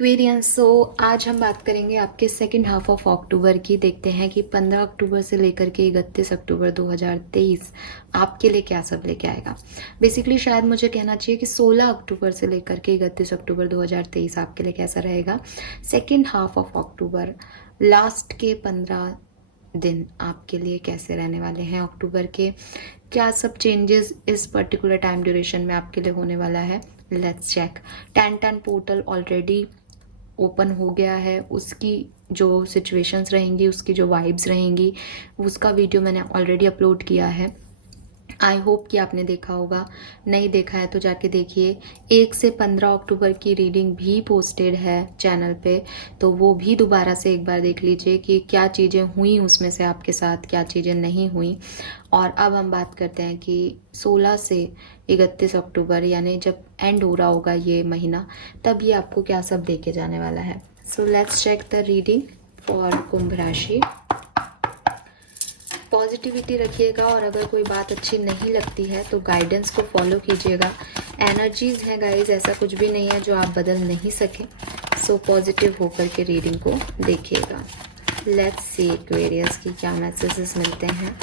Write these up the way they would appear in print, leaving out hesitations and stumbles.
Aquarians. सो आज हम बात करेंगे आपके सेकंड हाफ ऑफ अक्टूबर की। देखते हैं कि 15 अक्टूबर से लेकर के 31 अक्टूबर 2023 आपके लिए क्या सब लेके आएगा। बेसिकली शायद मुझे कहना चाहिए कि 16 अक्टूबर से लेकर के 31 अक्टूबर 2023 आपके लिए कैसा रहेगा। Second half of October, last के 15 दिन आपके लिए कैसे रहने वाले हैं। अक्टूबर के क्या सब चेंजेस इस पर्टिकुलर टाइम ड्यूरेशन में आपके लिए होने वाला है। Let's check. 10 portal already open हो गया है, उसकी जो सिचुएशंस रहेंगी, उसकी जो वाइब्स रहेंगी, उसका वीडियो मैंने ऑलरेडी अपलोड किया है। आई होप कि आपने देखा होगा, नहीं देखा है तो जाके देखिए। 1 से 15 अक्टूबर की रीडिंग भी पोस्टेड है चैनल पे, तो वो भी दोबारा से एक बार देख लीजिए कि क्या चीज़ें हुई उसमें से आपके साथ, क्या चीज़ें नहीं हुई। और अब हम बात करते हैं कि 16 से 31 अक्टूबर यानी जब एंड हो रहा होगा ये महीना, तब ये आपको क्या सब देके जाने वाला है। So let's check the reading for Kumbh राशि। पॉजिटिविटी रखिएगा और अगर कोई बात अच्छी नहीं लगती है तो गाइडेंस को फॉलो कीजिएगा। एनर्जीज हैं गाइस, ऐसा कुछ भी नहीं है जो आप बदल नहीं सकें। सो पॉजिटिव होकर के रीडिंग को देखिएगा। लेट्स सी एक्वेरियस की क्या मैसेजेस मिलते हैं।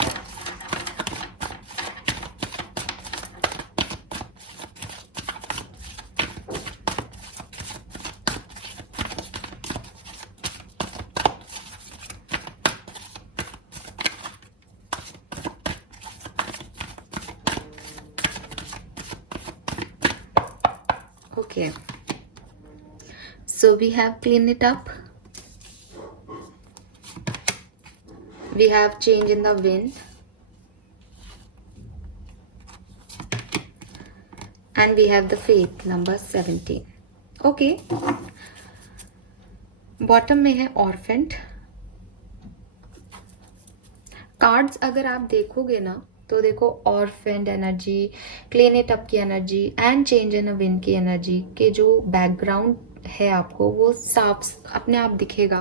Okay, so we have clean it up, we have change in the wind, and we have the faith number 17. Okay, bottom में है ऑर्फेंट कार्ड्स। अगर आप देखोगे ना तो देखो ऑर्फेंट एनर्जी, क्लीन इट अप की energy and change in a wind की एनर्जी के जो बैकग्राउंड है आपको वो साफ अपने आप दिखेगा।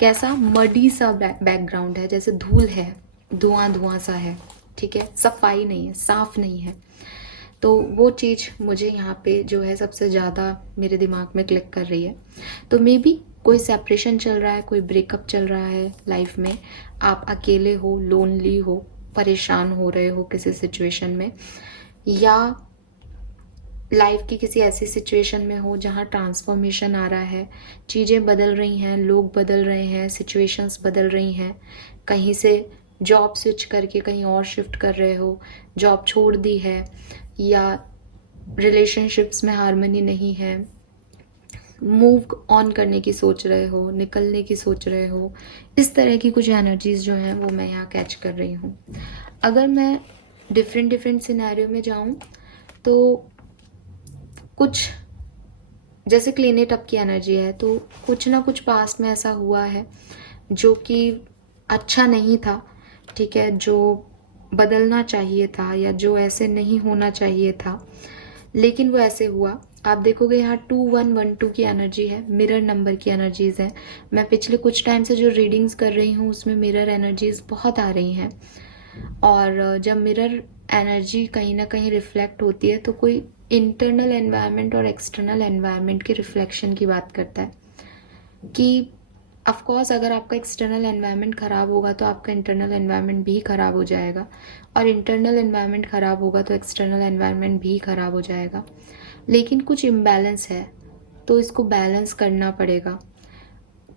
कैसा मडी सा बैकग्राउंड है, जैसे धूल है, धुआं धुआं सा है, ठीक है, सफाई नहीं है, साफ नहीं है। तो वो चीज़ मुझे यहाँ पे जो है सबसे ज़्यादा मेरे दिमाग में क्लिक कर रही है। तो मे बी कोई सेपरेशन चल रहा है, कोई ब्रेकअप चल रहा है लाइफ में, आप अकेले हो, लोनली हो, परेशान हो रहे हो किसी सिचुएशन में, या लाइफ की किसी ऐसी सिचुएशन में हो जहाँ ट्रांसफॉर्मेशन आ रहा है, चीज़ें बदल रही हैं, लोग बदल रहे हैं, सिचुएशंस बदल रही हैं। कहीं से जॉब स्विच करके कहीं और शिफ्ट कर रहे हो, जॉब छोड़ दी है, या रिलेशनशिप्स में हार्मनी नहीं है, मूव ऑन करने की सोच रहे हो, निकलने की सोच रहे हो। इस तरह की कुछ एनर्जीज जो हैं वो मैं यहाँ कैच कर रही हूँ। अगर मैं डिफरेंट सिनेरियो में जाऊँ तो कुछ जैसे क्लीन इट अप की एनर्जी है, तो कुछ ना कुछ पास्ट में ऐसा हुआ है जो कि अच्छा नहीं था, ठीक है, जो बदलना चाहिए था या जो ऐसे नहीं होना चाहिए था, लेकिन वो ऐसे हुआ। आप देखोगे यहाँ 2112 की एनर्जी है, मिरर नंबर की एनर्जीज है। मैं पिछले कुछ टाइम से जो रीडिंग्स कर रही हूँ उसमें मिरर एनर्जीज बहुत आ रही हैं, और जब मिरर एनर्जी कहीं ना कहीं रिफ्लेक्ट होती है तो कोई इंटरनल एनवायरनमेंट और एक्सटर्नल एनवायरनमेंट के रिफ्लेक्शन की बात करता है कि ऑफ कोर्स अगर आपका एक्सटर्नल एनवायरनमेंट ख़राब होगा तो आपका इंटरनल एनवायरनमेंट भी ख़राब हो जाएगा, और इंटरनल एनवायरनमेंट ख़राब होगा तो एक्सटर्नल एनवायरनमेंट भी ख़राब हो जाएगा। लेकिन कुछ इम्बैलेंस है तो इसको बैलेंस करना पड़ेगा।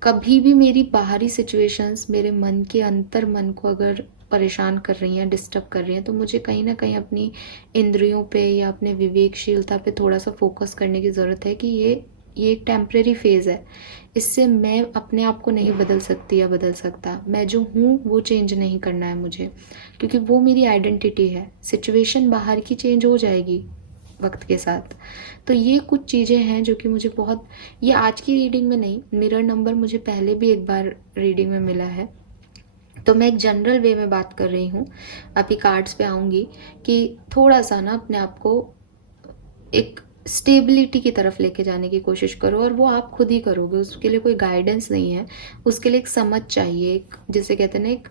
कभी भी मेरी बाहरी सिचुएशंस मेरे मन के अंतर मन को अगर परेशान कर रही हैं, डिस्टर्ब कर रही हैं, तो मुझे कहीं ना कहीं अपनी इंद्रियों पे या अपने विवेकशीलता पे थोड़ा सा फोकस करने की ज़रूरत है कि ये एक टेम्परेरी फेज़ है। इससे मैं अपने आप को नहीं बदल सकती या बदल सकता। मैं जो हूँ वो चेंज नहीं करना है मुझे, क्योंकि वो मेरी आइडेंटिटी है। सिचुएशन बाहर की चेंज हो जाएगी वक्त के साथ। तो ये कुछ चीज़ें हैं जो कि मुझे बहुत, ये आज की रीडिंग में नहीं, मिरर नंबर मुझे पहले भी एक बार रीडिंग में मिला है, तो मैं एक जनरल वे में बात कर रही हूँ। अभी कार्ड्स पे आऊँगी कि थोड़ा सा ना अपने आप को एक स्टेबिलिटी की तरफ लेके जाने की कोशिश करो, और वो आप खुद ही करोगे, उसके लिए कोई गाइडेंस नहीं है। उसके लिए एक समझ चाहिए, एक जिसे कहते हैं ना, एक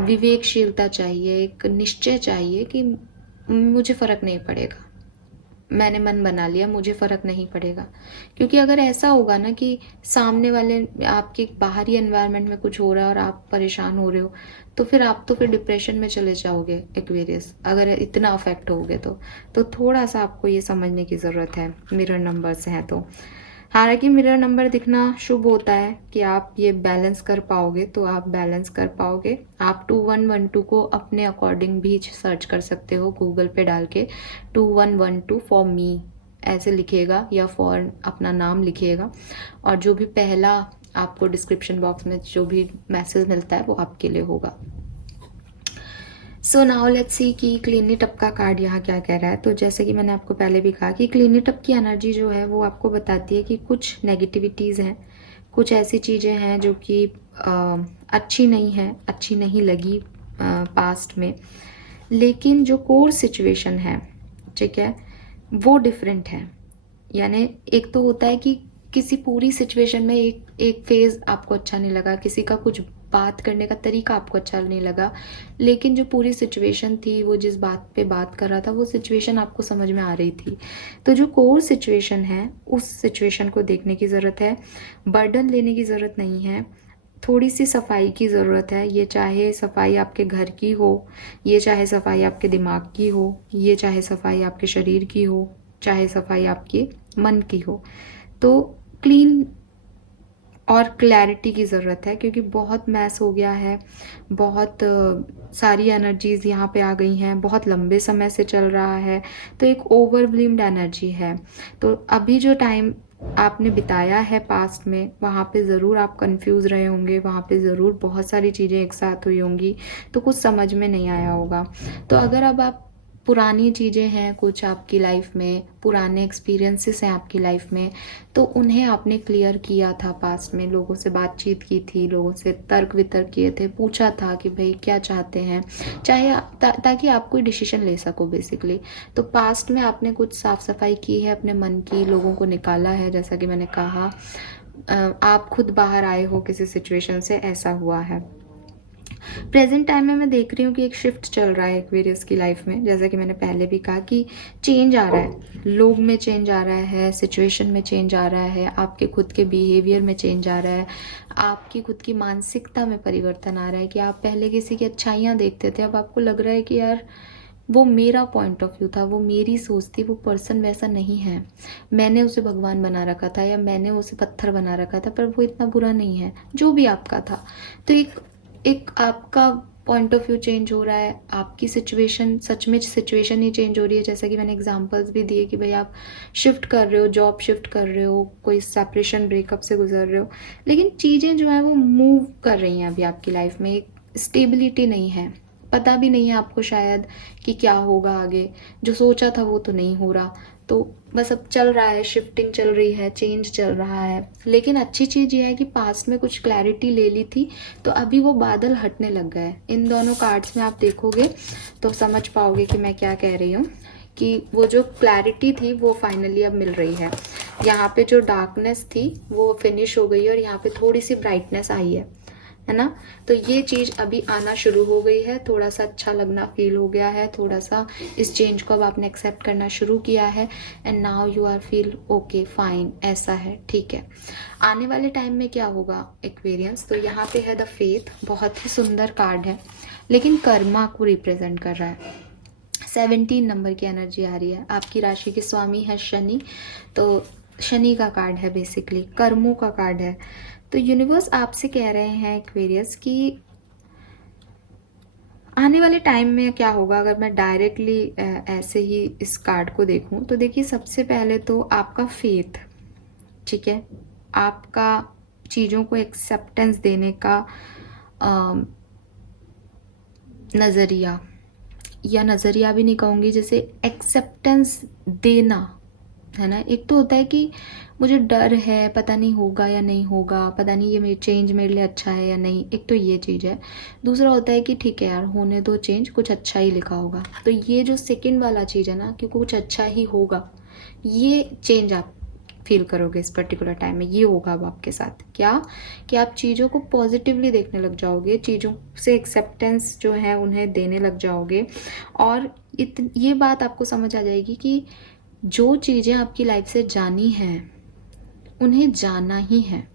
विवेकशीलता चाहिए, एक निश्चय चाहिए कि मुझे फ़र्क नहीं पड़ेगा, मैंने मन बना लिया, मुझे फ़र्क नहीं पड़ेगा। क्योंकि अगर ऐसा होगा ना कि सामने वाले आपके बाहरी एनवायरनमेंट में कुछ हो रहा है और आप परेशान हो रहे हो, तो फिर आप तो फिर डिप्रेशन में चले जाओगे एक्वेरियस, अगर इतना अफेक्ट होगे तो थोड़ा सा आपको ये समझने की ज़रूरत है मिरर नंबर्स हैं तो। हालांकि मिरर नंबर दिखना शुभ होता है कि आप ये बैलेंस कर पाओगे, तो आप बैलेंस कर पाओगे। आप 2112 को अपने अकॉर्डिंग भी सर्च कर सकते हो गूगल पे डाल के, 2112 फॉर मी ऐसे लिखिएगा या फॉर अपना नाम लिखिएगा, और जो भी पहला आपको डिस्क्रिप्शन बॉक्स में जो भी मैसेज मिलता है वो आपके लिए होगा। सो नाउ लेट्स सी कि क्लीनिटअप का कार्ड यहाँ क्या कह रहा है। तो जैसे कि मैंने आपको पहले भी कहा कि क्लीनिटअप की एनर्जी जो है वो आपको बताती है कि कुछ नेगेटिविटीज़ हैं, कुछ ऐसी चीज़ें हैं जो कि अच्छी नहीं है, अच्छी नहीं लगी पास्ट में, लेकिन जो कोर सिचुएशन है, ठीक है, वो डिफरेंट है। यानी एक तो होता है कि किसी पूरी सिचुएशन में एक फेज़ आपको अच्छा नहीं लगा, किसी का कुछ बात करने का तरीका आपको अच्छा नहीं लगा, लेकिन जो पूरी सिचुएशन थी, वो जिस बात पे बात कर रहा था, वो सिचुएशन आपको समझ में आ रही थी। तो जो कोर सिचुएशन है, उस सिचुएशन को देखने की ज़रूरत है, बर्डन लेने की ज़रूरत नहीं है, थोड़ी सी सफाई की ज़रूरत है। ये चाहे सफाई आपके घर की हो, ये चाहे सफाई आपके दिमाग की हो, ये चाहे सफाई आपके शरीर की हो, चाहे सफाई आपके मन की हो। तो क्लीन और क्लैरिटी की ज़रूरत है, क्योंकि बहुत मैस हो गया है, बहुत सारी एनर्जीज़ यहाँ पे आ गई हैं, बहुत लंबे समय से चल रहा है, तो एक ओवरव्हील्म्ड एनर्जी है। तो अभी जो टाइम आपने बिताया है पास्ट में, वहाँ पे ज़रूर आप कंफ्यूज रहे होंगे, वहाँ पे ज़रूर बहुत सारी चीज़ें एक साथ हुई होंगी, तो कुछ समझ में नहीं आया होगा। तो अगर अब आप पुरानी चीज़ें हैं कुछ आपकी लाइफ में, पुराने एक्सपीरियंसेस हैं आपकी लाइफ में, तो उन्हें आपने क्लियर किया था पास्ट में, लोगों से बातचीत की थी, लोगों से तर्क वितर्क किए थे, पूछा था कि भाई क्या चाहते हैं, चाहे ताकि आप कोई डिसीजन ले सको बेसिकली। तो पास्ट में आपने कुछ साफ सफाई की है अपने मन की, लोगों को निकाला है, जैसा कि मैंने कहा, आप खुद बाहर आए हो किसी सिचुएशन से, ऐसा हुआ है। प्रेजेंट टाइम में मैं देख रही हूँ कि एक शिफ्ट चल रहा है एक्वेरियस की लाइफ में, जैसा कि मैंने पहले भी कहा कि चेंज आ रहा है, लोग में चेंज आ रहा है, सिचुएशन में चेंज आ रहा है, आपके खुद के बिहेवियर में चेंज आ रहा है, आपकी खुद की मानसिकता में परिवर्तन आ रहा है कि आप पहले किसी की अच्छाइयाँ देखते थे, अब आपको लग रहा है कि यार वो मेरा पॉइंट ऑफ व्यू था, वो मेरी सोच थी, वो पर्सन वैसा नहीं है, मैंने उसे भगवान बना रखा था या मैंने उसे पत्थर बना रखा था, पर वो इतना बुरा नहीं है जो भी आपका था। तो एक आपका पॉइंट ऑफ व्यू चेंज हो रहा है, आपकी सिचुएशन, सच में सिचुएशन ही चेंज हो रही है। जैसा कि मैंने एग्जांपल्स भी दिए कि भाई आप शिफ्ट कर रहे हो, जॉब शिफ्ट कर रहे हो, कोई सेपरेशन ब्रेकअप से गुजर रहे हो, लेकिन चीज़ें जो हैं वो मूव कर रही हैं अभी आपकी लाइफ में, एक स्टेबिलिटी नहीं है, पता भी नहीं है आपको शायद कि क्या होगा आगे, जो सोचा था वो तो नहीं हो रहा, तो बस अब चल रहा है, शिफ्टिंग चल रही है, चेंज चल रहा है। लेकिन अच्छी चीज़ ये है कि पास्ट में कुछ क्लैरिटी ले ली थी, तो अभी वो बादल हटने लग गए। इन दोनों कार्ड्स में आप देखोगे तो समझ पाओगे कि मैं क्या कह रही हूँ, कि वो जो क्लैरिटी थी वो फाइनली अब मिल रही है। यहाँ पे जो डार्कनेस थी वो फिनिश हो गई है और यहाँ पे थोड़ी सी ब्राइटनेस आई है ना। तो ये चीज़ अभी आना शुरू हो गई है, थोड़ा सा अच्छा लगना फील हो गया है, थोड़ा सा इस चेंज को अब आपने एक्सेप्ट करना शुरू किया है, and now you are feel okay fine, ऐसा है, ठीक है। आने वाले टाइम में क्या होगा एक्वेरियंस, तो यहाँ पे है द फेथ, बहुत ही सुंदर कार्ड है, लेकिन कर्मा को रिप्रेजेंट कर रहा है। 17 नंबर की एनर्जी आ रही है, आपकी राशि के स्वामी है शनि, तो शनि का कार्ड है, बेसिकली कर्मों का कार्ड है। तो यूनिवर्स आपसे कह रहे हैं एक्वेरियस कि आने वाले टाइम में क्या होगा। अगर मैं डायरेक्टली ऐसे ही इस कार्ड को देखूं तो देखिए, सबसे पहले तो आपका फेथ, ठीक है, आपका चीज़ों को एक्सेप्टेंस देने का नज़रिया, या नज़रिया भी नहीं कहूँगी, जैसे एक्सेप्टेंस देना है ना। एक तो होता है कि मुझे डर है, पता नहीं होगा या नहीं होगा, पता नहीं ये मेरी चेंज मेरे लिए अच्छा है या नहीं, एक तो ये चीज़ है। दूसरा होता है कि ठीक है यार, होने दो चेंज, कुछ अच्छा ही लिखा होगा। तो ये जो सेकंड वाला चीज़ है ना, कि कुछ अच्छा ही होगा, ये चेंज आप फील करोगे इस पर्टिकुलर टाइम में। ये होगा अब आपके साथ क्या, कि आप चीज़ों को पॉजिटिवली देखने लग जाओगे, चीज़ों से एक्सेप्टेंस जो है उन्हें देने लग जाओगे, और ये बात आपको समझ आ जाएगी कि जो चीज़ें आपकी लाइफ से जानी हैं उन्हें जाना ही है।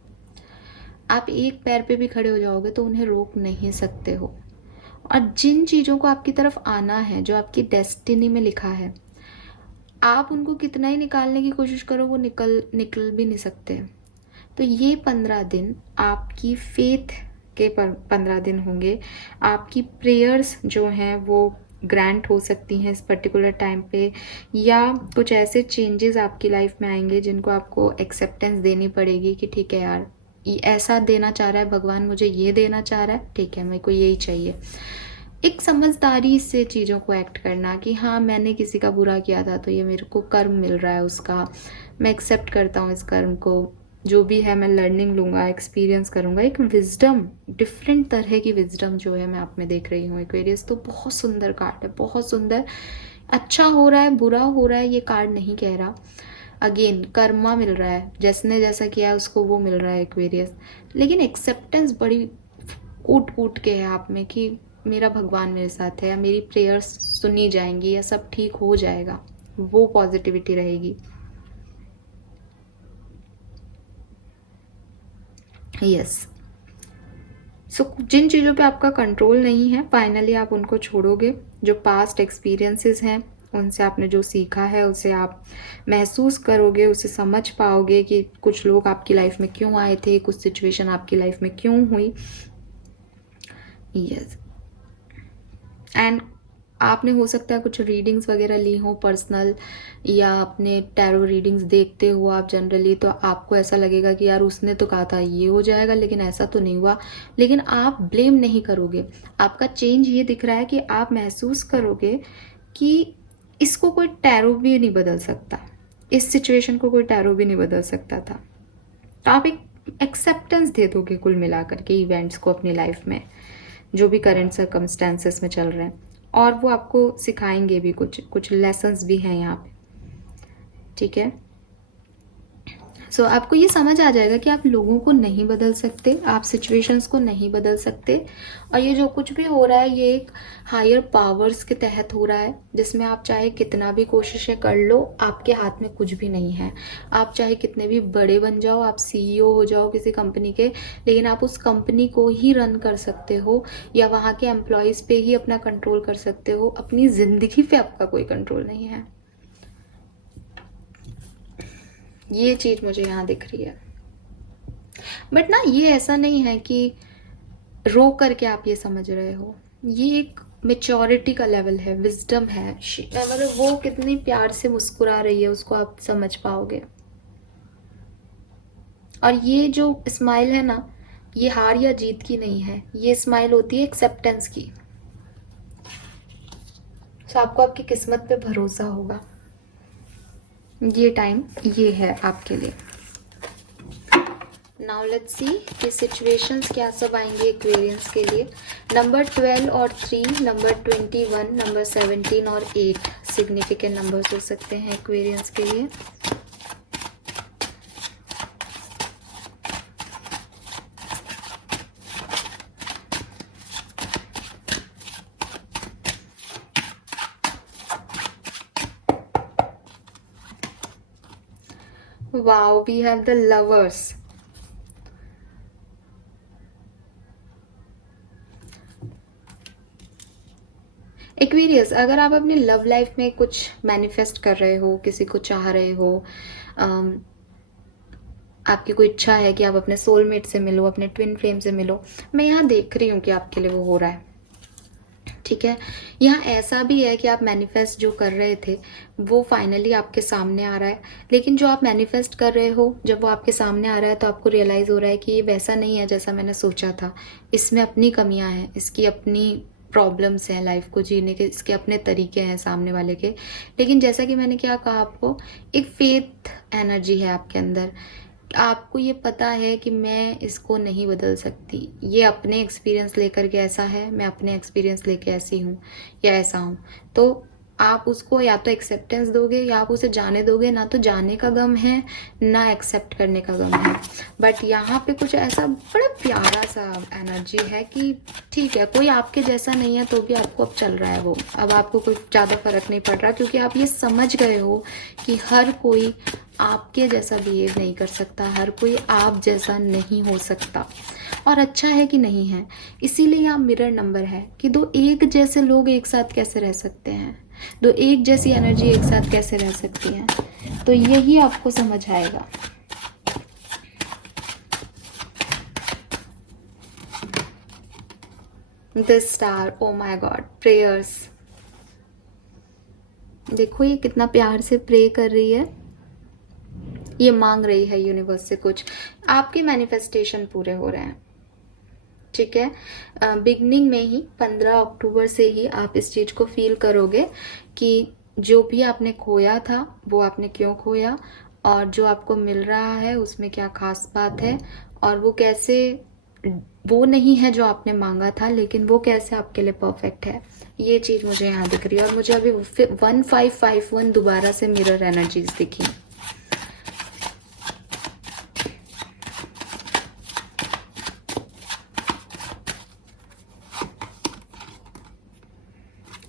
आप एक पैर पे भी खड़े हो जाओगे तो उन्हें रोक नहीं सकते हो। और जिन चीज़ों को आपकी तरफ आना है, जो आपकी डेस्टिनी में लिखा है, आप उनको कितना ही निकालने की कोशिश करो वो निकल भी नहीं सकते। तो ये 15 दिन आपकी फेथ के 15 दिन होंगे। आपकी प्रेयर्स जो हैं वो ग्रांट हो सकती हैं इस पर्टिकुलर टाइम पे, या कुछ ऐसे चेंजेस आपकी लाइफ में आएंगे जिनको आपको एक्सेप्टेंस देनी पड़ेगी कि ठीक है यार, ये ऐसा देना चाह रहा है भगवान, मुझे ये देना चाह रहा है, ठीक है मेरे को यही चाहिए। एक समझदारी से चीज़ों को एक्ट करना कि हाँ मैंने किसी का बुरा किया था तो ये मेरे को कर्म मिल रहा है उसका, मैं एक्सेप्ट करता हूँ इस कर्म को, जो भी है मैं लर्निंग लूँगा, एक्सपीरियंस करूँगा। एक विजडम, डिफरेंट तरह की विजडम जो है मैं आप में देख रही हूँ एक्वेरियस। तो बहुत सुंदर कार्ड है, बहुत सुंदर। अच्छा हो रहा है बुरा हो रहा है ये कार्ड नहीं कह रहा। अगेन कर्मा मिल रहा है, जिसने जैसा किया है उसको वो मिल रहा है एक्वेरियस। लेकिन एक्सेप्टेंस बड़ी कूट कूट के है आप में कि मेरा भगवान मेरे साथ है, या मेरी प्रेयर्स सुनी जाएंगी, या सब ठीक हो जाएगा, वो पॉजिटिविटी रहेगी। यस। सो जिन चीज़ों पे आपका कंट्रोल नहीं है फाइनली आप उनको छोड़ोगे। जो पास्ट एक्सपीरियंसेस हैं उनसे आपने जो सीखा है उसे आप महसूस करोगे, उसे समझ पाओगे कि कुछ लोग आपकी लाइफ में क्यों आए थे, कुछ सिचुएशन आपकी लाइफ में क्यों हुई। यस। एंड आपने हो सकता है कुछ रीडिंग्स वगैरह ली हो पर्सनल, या अपने टैरो रीडिंग्स देखते हो आप जनरली, तो आपको ऐसा लगेगा कि यार उसने तो कहा था ये हो जाएगा लेकिन ऐसा तो नहीं हुआ। लेकिन आप ब्लेम नहीं करोगे, आपका चेंज ये दिख रहा है कि आप महसूस करोगे कि इसको कोई टैरो भी नहीं बदल सकता, इस सिचुएशन को कोई टैरो भी नहीं बदल सकता था। तो आप एक एक्सेप्टेंस दे दोगे कुल मिलाकर के इवेंट्स को अपनी लाइफ में, जो भी करंट सर्कमस्टेंसेस में चल रहे हैं। और वो आपको सिखाएंगे भी, कुछ लेसन्स भी हैं यहाँ पे, ठीक है। सो आपको ये समझ आ जाएगा कि आप लोगों को नहीं बदल सकते, आप सिचुएशंस को नहीं बदल सकते, और ये जो कुछ भी हो रहा है ये एक हायर पावर्स के तहत हो रहा है, जिसमें आप चाहे कितना भी कोशिशें कर लो आपके हाथ में कुछ भी नहीं है। आप चाहे कितने भी बड़े बन जाओ, आप सीईओ हो जाओ किसी कंपनी के, लेकिन आप उस कंपनी को ही रन कर सकते हो, या वहाँ के एम्प्लॉयज़ पे ही अपना कंट्रोल कर सकते हो। अपनी ज़िंदगी पे आपका कोई कंट्रोल नहीं है। ये चीज़ मुझे यहाँ दिख रही है। बट ना ये ऐसा नहीं है कि रो करके आप ये समझ रहे हो, ये एक मेच्योरिटी का लेवल है, विजडम है। मतलब वो कितनी प्यार से मुस्कुरा रही है उसको आप समझ पाओगे। और ये जो स्माइल है ना, ये हार या जीत की नहीं है, ये स्माइल होती है एक्सेप्टेंस की। तो आपको आपकी किस्मत पे भरोसा होगा। ये टाइम ये है आपके लिए। नाउ लेट्स सी कि सिचुएशंस क्या सब आएंगे एक्वेरियंस के लिए। नंबर 12 और 3, नंबर 21, नंबर 17 और 8 सिग्निफिकेंट नंबर्स हो सकते हैं एक्वेरियंस के लिए। Wow, we have the lovers. Aquarius, अगर आप अपनी लव लाइफ में कुछ मैनिफेस्ट कर रहे हो, किसी को चाह रहे हो, आपकी कोई इच्छा है कि आप अपने सोलमेट से मिलो, अपने ट्विन फ्लेम से मिलो, मैं यहाँ देख रही हूँ कि आपके लिए वो हो रहा है, ठीक है। यहाँ ऐसा भी है कि आप मैनिफेस्ट जो कर रहे थे वो फाइनली आपके सामने आ रहा है, लेकिन जो आप मैनिफेस्ट कर रहे हो जब वो आपके सामने आ रहा है तो आपको रियलाइज़ हो रहा है कि ये वैसा नहीं है जैसा मैंने सोचा था, इसमें अपनी कमियां हैं, इसकी अपनी प्रॉब्लम्स हैं, लाइफ को जीने के इसके अपने तरीके हैं सामने वाले के। लेकिन जैसा कि मैंने क्या कहा आपको, एक फेथ एनर्जी है आपके अंदर, आपको ये पता है कि मैं इसको नहीं बदल सकती, ये अपने एक्सपीरियंस लेकर के ऐसा है, मैं अपने एक्सपीरियंस लेके ऐसी हूँ या ऐसा हूँ। तो आप उसको या तो एक्सेप्टेंस दोगे या आप उसे जाने दोगे। ना तो जाने का गम है ना एक्सेप्ट करने का गम है। बट यहाँ पे कुछ ऐसा बड़ा प्यारा सा एनर्जी है कि ठीक है, कोई आपके जैसा नहीं है तो भी आपको अब चल रहा है वो। अब आपको कुछ ज़्यादा फर्क नहीं पड़ रहा, क्योंकि आप ये समझ गए हो कि हर कोई आपके जैसा बिहेव नहीं कर सकता, हर कोई आप जैसा नहीं हो सकता। और अच्छा है कि नहीं है। इसीलिए आप मिरर नंबर है कि दो एक जैसे लोग एक साथ कैसे रह सकते हैं, दो एक जैसी एनर्जी एक साथ कैसे रह सकती है। तो यही आपको समझ आएगा। This star, oh my God, prayers. देखो ये कितना प्यार से प्रे कर रही है, ये मांग रही है यूनिवर्स से कुछ। आपके मैनिफेस्टेशन पूरे हो रहे हैं, ठीक है। बिगनिंग में ही 15 अक्टूबर से ही आप इस चीज़ को फील करोगे कि जो भी आपने खोया था वो आपने क्यों खोया, और जो आपको मिल रहा है उसमें क्या खास बात है, और वो कैसे, वो नहीं है जो आपने मांगा था, लेकिन वो कैसे आपके लिए परफेक्ट है। ये चीज़ मुझे यहाँ दिख रही है। और मुझे अभी 1551 दोबारा से मिरर एनर्जीज दिखी।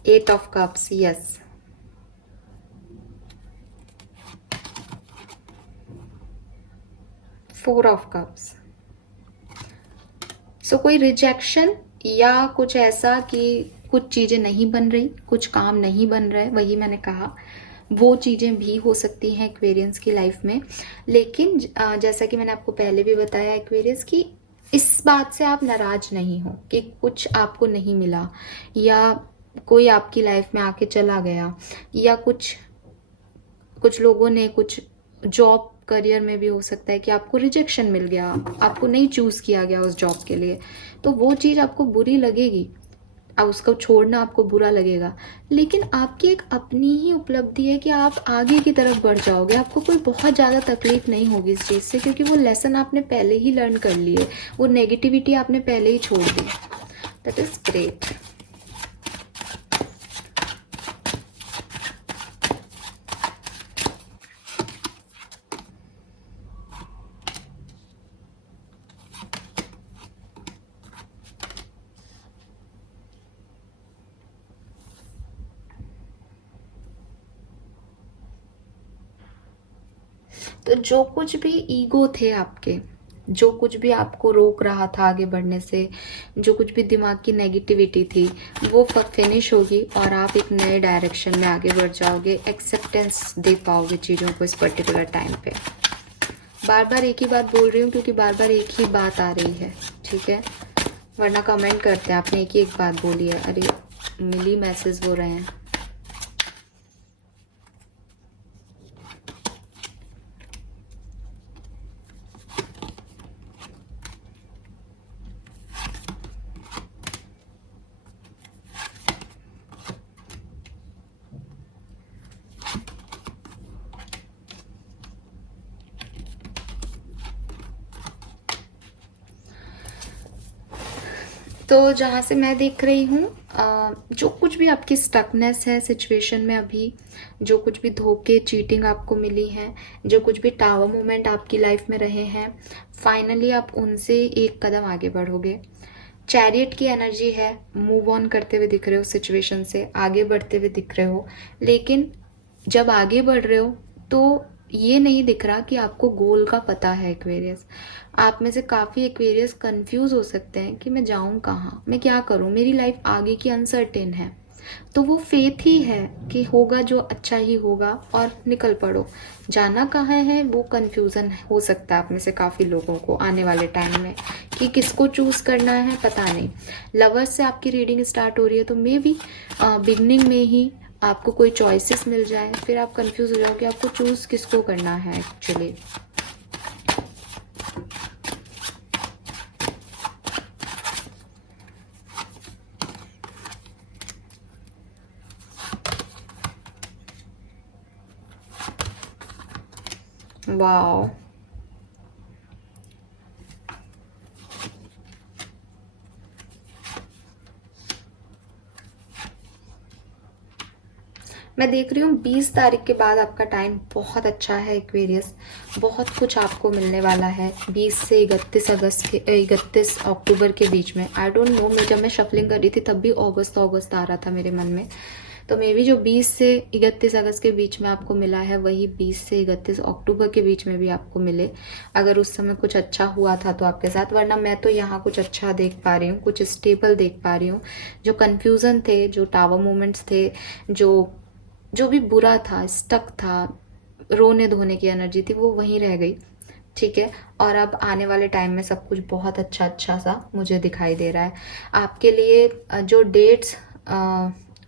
Eight of cups, yes. Four of cups. So कोई रिजेक्शन या कुछ ऐसा कि कुछ चीज़ें नहीं बन रही, कुछ काम नहीं बन रहे, वही मैंने कहा, वो चीज़ें भी हो सकती हैं एक्वेरियंस की लाइफ में। लेकिन जैसा कि मैंने आपको पहले भी बताया एक्वेरियंस की, इस बात से आप नाराज नहीं हो कि कुछ आपको नहीं मिला, या कोई आपकी लाइफ में आके चला गया, या कुछ कुछ लोगों ने कुछ जॉब करियर में भी हो सकता है कि आपको रिजेक्शन मिल गया, आपको नहीं चूज किया गया उस जॉब के लिए। तो वो चीज़ आपको बुरी लगेगी, अब उसको छोड़ना आपको बुरा लगेगा। लेकिन आपकी एक अपनी ही उपलब्धि है कि आप आगे की तरफ बढ़ जाओगे, आपको कोई बहुत ज़्यादा तकलीफ नहीं होगी इस चीज़ से, क्योंकि वो लेसन आपने पहले ही लर्न कर लिए, वो नेगेटिविटी आपने पहले ही छोड़ दी। That is great. तो जो कुछ भी ईगो थे आपके, जो कुछ भी आपको रोक रहा था आगे बढ़ने से, जो कुछ भी दिमाग की नेगेटिविटी थी, वो फिनिश होगी और आप एक नए डायरेक्शन में आगे बढ़ जाओगे, एक्सेप्टेंस दे पाओगे चीज़ों को इस पर्टिकुलर टाइम पे। बार बार एक ही बात बोल रही हूँ क्योंकि बार बार एक ही बात आ रही है, ठीक है। वरना कमेंट करते हैं आपने एक ही एक बात बोली है, अरे मिली मैसेज हो रहे हैं। तो जहाँ से मैं देख रही हूँ, जो कुछ भी आपकी स्टकनेस है सिचुएशन में अभी, जो कुछ भी धोखे चीटिंग आपको मिली है, जो कुछ भी टावर मोमेंट आपकी लाइफ में रहे हैं, फाइनली आप उनसे एक कदम आगे बढ़ोगे। चैरियट की एनर्जी है, मूव ऑन करते हुए दिख रहे हो सिचुएशन से, आगे बढ़ते हुए दिख रहे हो। लेकिन जब आगे बढ़ रहे हो तो ये नहीं दिख रहा कि आपको गोल का पता है एक्वेरियस। आप में से काफ़ी एक्वेरियस कंफ्यूज हो सकते हैं कि मैं जाऊं कहाँ, मैं क्या करूं, मेरी लाइफ आगे की अनसर्टेन है। तो वो फेथ ही है कि होगा जो अच्छा ही होगा, और निकल पड़ो। जाना कहाँ है वो कंफ्यूजन हो सकता है आप में से काफ़ी लोगों को आने वाले टाइम में, कि किसको चूज़ करना है पता नहीं। लवर्स से आपकी रीडिंग स्टार्ट हो रही है, तो मे बी बिगनिंग में ही आपको कोई चॉइसेस मिल जाए, फिर आप कंफ्यूज हो जाओ कि आपको चूज़ किसको करना है एक्चुअली। वाओ, मैं देख रही हूँ 20 तारीख के बाद आपका टाइम बहुत अच्छा है एक्वेरियस। बहुत कुछ आपको मिलने वाला है 20 से 31 अक्टूबर के बीच में। आई डोंट नो, मैं जब मैं शफलिंग कर रही थी तब भी अगस्त अगस्त आ रहा था मेरे मन में। तो मे भी जो 20 से 31 अगस्त के बीच में आपको मिला है वही 20 से 31 अक्टूबर के बीच में भी आपको मिले, अगर उस समय कुछ अच्छा हुआ था तो आपके साथ। वरना मैं तो यहाँ कुछ अच्छा देख पा रही हूँ, कुछ स्टेबल देख पा रही हूँ। जो कन्फ्यूज़न थे, जो टावर मोमेंट्स थे, जो भी बुरा था, स्टक था, रोने धोने की एनर्जी थी, वो वहीं रह गई। ठीक है। और अब आने वाले टाइम में सब कुछ बहुत अच्छा अच्छा सा मुझे दिखाई दे रहा है आपके लिए। जो डेट्स,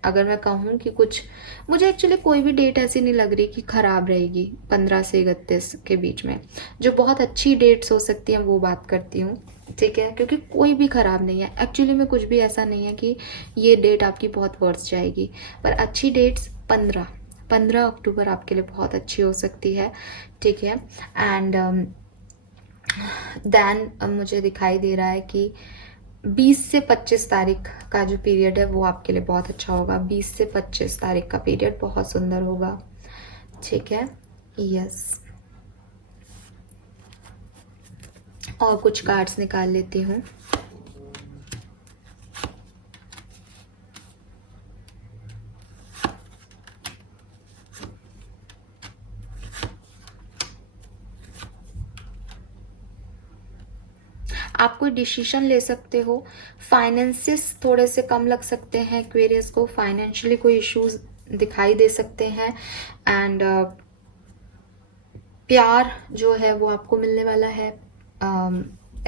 अगर मैं कहूँ कि कुछ, मुझे एक्चुअली कोई भी डेट ऐसी नहीं लग रही कि ख़राब रहेगी 15 से 31 के बीच में। जो बहुत अच्छी डेट्स हो सकती हैं वो बात करती हूँ। ठीक है, क्योंकि कोई भी ख़राब नहीं है एक्चुअली में। कुछ भी ऐसा नहीं है कि ये डेट आपकी बहुत वर्स्ट जाएगी, पर अच्छी डेट्स 15 अक्टूबर आपके लिए बहुत अच्छी हो सकती है। ठीक है। एंड देन मुझे दिखाई दे रहा है कि 20 से 25 तारीख का जो पीरियड है वो आपके लिए बहुत अच्छा होगा। 20 से 25 तारीख का पीरियड बहुत सुंदर होगा। ठीक है। यस। और कुछ कार्ड्स निकाल लेती हूँ। आप कोई डिसीजन ले सकते हो। फाइनेंसिस थोड़े से कम लग सकते हैं एक्वेरियस को, फाइनेंशियली कोई इश्यूज दिखाई दे सकते हैं। एंड प्यार जो है वो आपको मिलने वाला है।